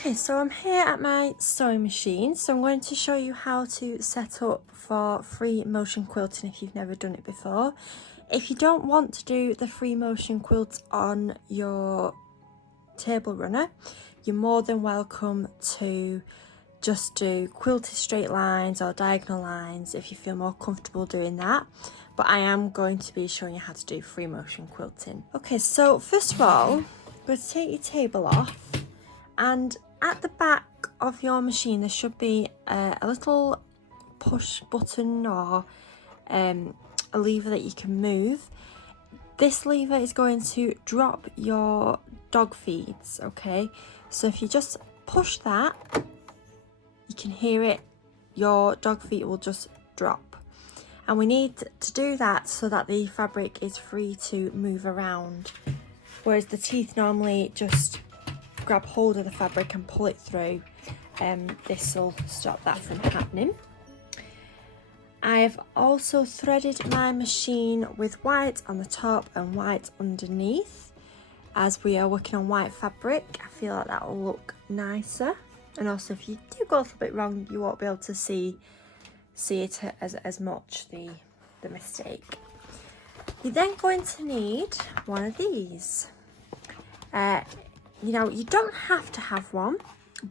Okay, so I'm here at my sewing machine, so I'm going to show you how to set up for free motion quilting if you've never done it before. If you don't want to do the free motion quilts on your table runner, you're more than welcome to just do quilted straight lines or diagonal lines if you feel more comfortable doing that. But I am going to be showing you how to do free motion quilting. Okay, so first of all, I'm going to take your table off, and at the back of your machine there should be a little push button or a lever that you can move. This lever is going to drop your dog feeds, okay? So if you just push that, you can hear it, your dog feet will just drop. And we need to do that so that the fabric is free to move around, whereas the teeth normally just grab hold of the fabric and pull it through. This will stop that from happening. I have also threaded my machine with white on the top and white underneath. As we are working on white fabric, I feel like that will look nicer. And also if you do go a little bit wrong, you won't be able to see it as much, the mistake. You're then going to need one of these. You know, you don't have to have one,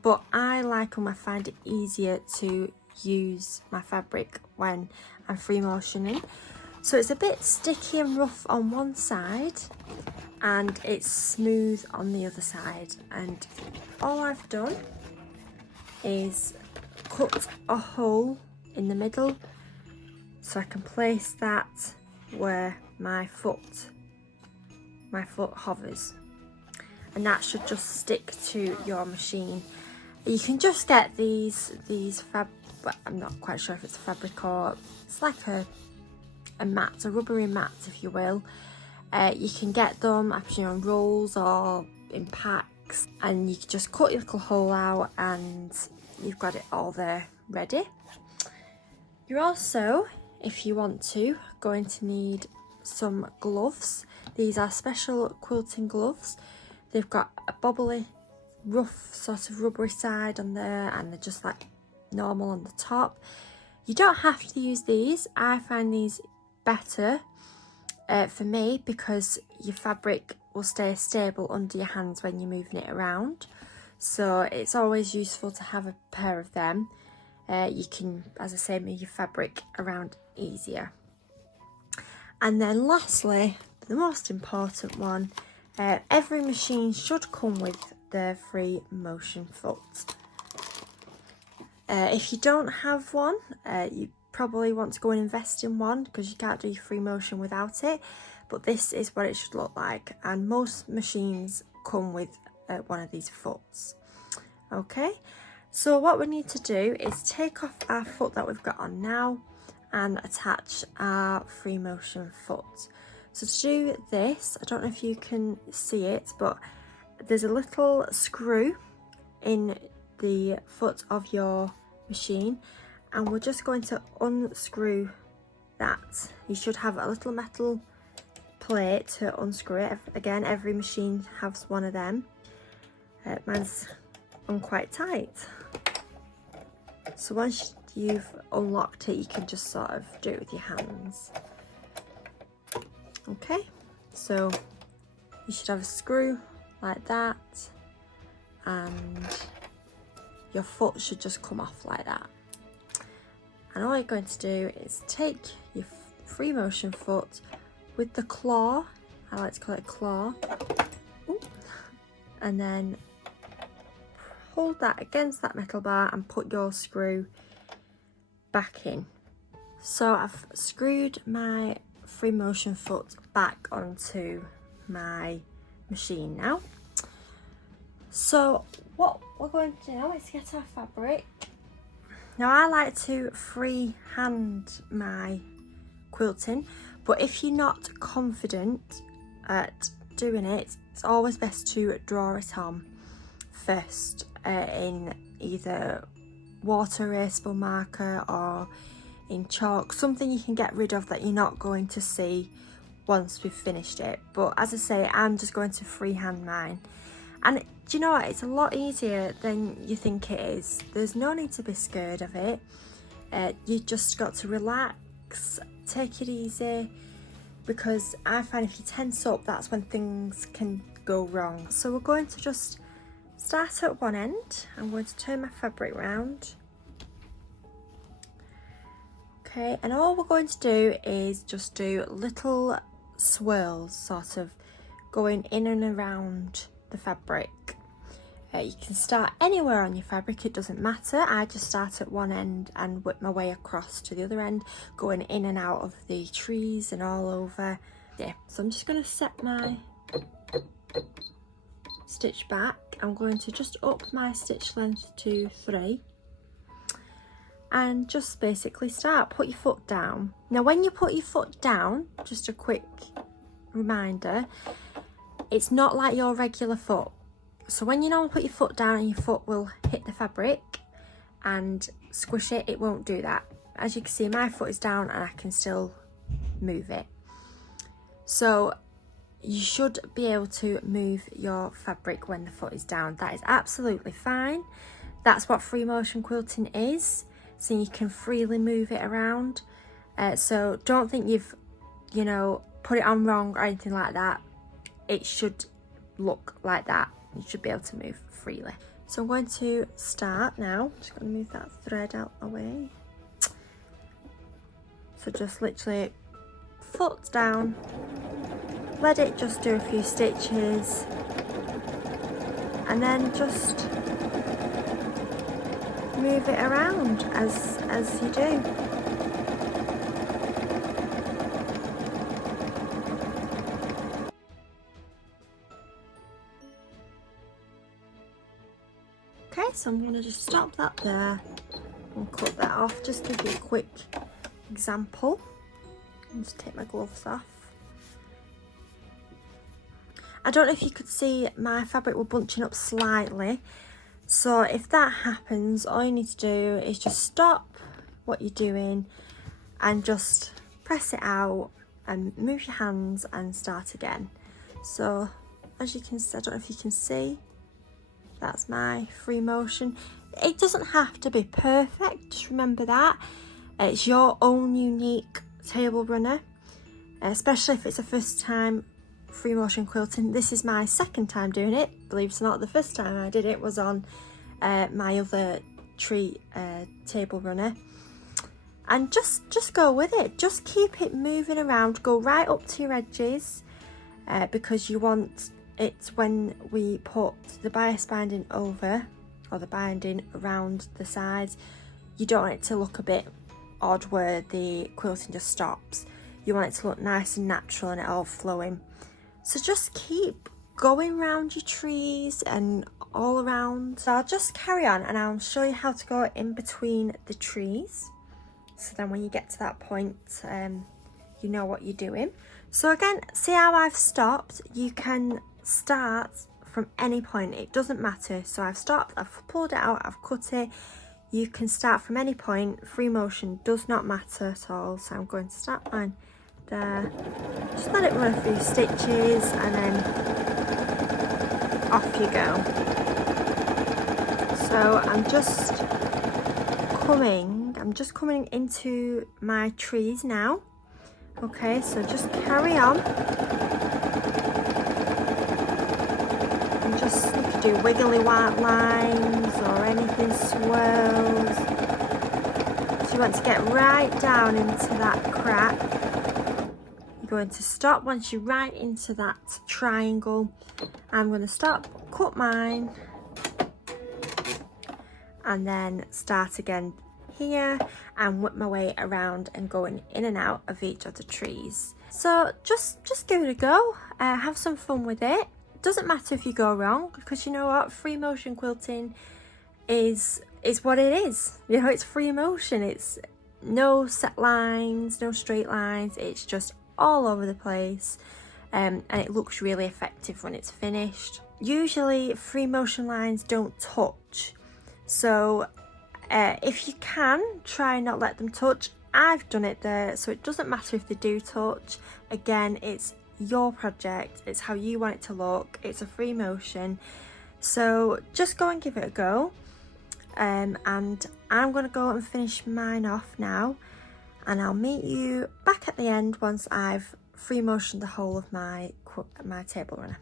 but I like them. I find it easier to use my fabric when I'm free motioning. So it's a bit sticky and rough on one side and it's smooth on the other side. And all I've done is cut a hole in the middle so I can place that where my foot hovers. And that should just stick to your machine. You can just get these but I'm not quite sure if it's fabric or it's like a mat, a rubbery mat if you will. You can get them actually on rolls or in packs, and you can just cut your little hole out and you've got it all there ready. You're also, if you want to, going to need some gloves. These are special quilting gloves. They've got a bobbly, rough sort of rubbery side on there, and they're just like normal on the top. You don't have to use these. I find these better for me because your fabric will stay stable under your hands when you're moving it around. So it's always useful to have a pair of them. You can, as I say, move your fabric around easier. And then lastly, the most important one, every machine should come with the free motion foot. If you don't have one, you probably want to go and invest in one because you can't do free motion without it. But this is what it should look like, and most machines come with one of these foots. Okay, so what we need to do is take off our foot that we've got on now and attach our free motion foot. So to do this, I don't know if you can see it, but there's a little screw in the foot of your machine, and we're just going to unscrew that. You should have a little metal plate to unscrew it. Again, every machine has one of them. Mine's on quite tight. So once you've unlocked it, you can just sort of do it with your hands. Okay, so you should have a screw like that, and your foot should just come off like that. And all you're going to do is take your free motion foot with the claw, I like to call it claw, and then hold that against that metal bar and put your screw back in. So I've screwed my free motion foot back onto my machine now. So what we're going to do now is get our fabric. Now I like to freehand my quilting, but if you're not confident at doing it, it's always best to draw it on first in either water erasable marker or in chalk, something you can get rid of that you're not going to see once we've finished it. But as I say, I'm just going to freehand mine, and do you know what, it's a lot easier than you think it is. There's no need to be scared of it. You just got to relax, take it easy, because I find if you tense up, that's when things can go wrong. So we're going to just start at one end. I'm going to turn my fabric round. Okay, and all we're going to do is just do little swirls, sort of going in and around the fabric. You can start anywhere on your fabric, it doesn't matter. I just start at one end and whip my way across to the other end, going in and out of the trees and all over. Yeah, so I'm just going to set my stitch back. I'm going to just up my stitch length to 3 and just basically start. Put your foot down. Now when you put your foot down, just a quick reminder, it's not like your regular foot. So when you normally put your foot down and your foot will hit the fabric and squish it, it won't do that. As you can see, my foot is down and I can still move it. So you should be able to move your fabric when the foot is down. That is absolutely fine. That's what free motion quilting is. So you can freely move it around. So don't think you've, you know, put it on wrong or anything like that. It should look like that. You should be able to move freely. So I'm going to start now. Just going to move that thread out of the way. So just literally foot down, let it just do a few stitches, and then just move it around as you do. Okay, so I'm going to just stop that there and cut that off. Just give you a quick example. I'll just take my gloves off. I don't know if you could see, my fabric were bunching up slightly. So if that happens, all you need to do is just stop what you're doing and just press it out and move your hands and start again. So as you can see, I don't know if you can see, that's my free motion. It doesn't have to be perfect, just remember that. It's your own unique table runner, especially if it's a first time free motion quilting. This is my second time doing it, believe it or not. The first time I did it was on my other tree table runner, and just go with it. Just keep it moving around, go right up to your edges, because you want it, when we put the bias binding over, or the binding around the sides, you don't want it to look a bit odd where the quilting just stops. You want it to look nice and natural and it all flowing. So just keep going around your trees and all around. So I'll just carry on and I'll show you how to go in between the trees. So then when you get to that point, you know what you're doing. So again, see how I've stopped? You can start from any point, it doesn't matter. So I've stopped, I've pulled it out, I've cut it. You can start from any point. Free motion does not matter at all. So I'm going to start mine there. Just let it run a few stitches and then off you go. So I'm just coming into my trees now. Okay, so just carry on. And just, you could do wiggly white lines or anything, swirls. So you want to get right down into that crack. You're going to stop once you're right into that triangle. I'm going to stop, cut mine, and then start again here and whip my way around and going in and out of each of the trees. So just give it a go, have some fun with it. Doesn't matter if you go wrong, because you know what, free motion quilting is what it is. You know, it's free motion. It's no set lines, no straight lines, it's just all over the place, and it looks really effective when it's finished. Usually free motion lines don't touch, so if you can, try and not let them touch. I've done it there, so it doesn't matter if they do touch. Again, it's your project, it's how you want it to look, it's a free motion, So just go and give it a go. And I'm going to go and finish mine off now, and I'll meet you back at the end once I've free motioned the whole of my table runner.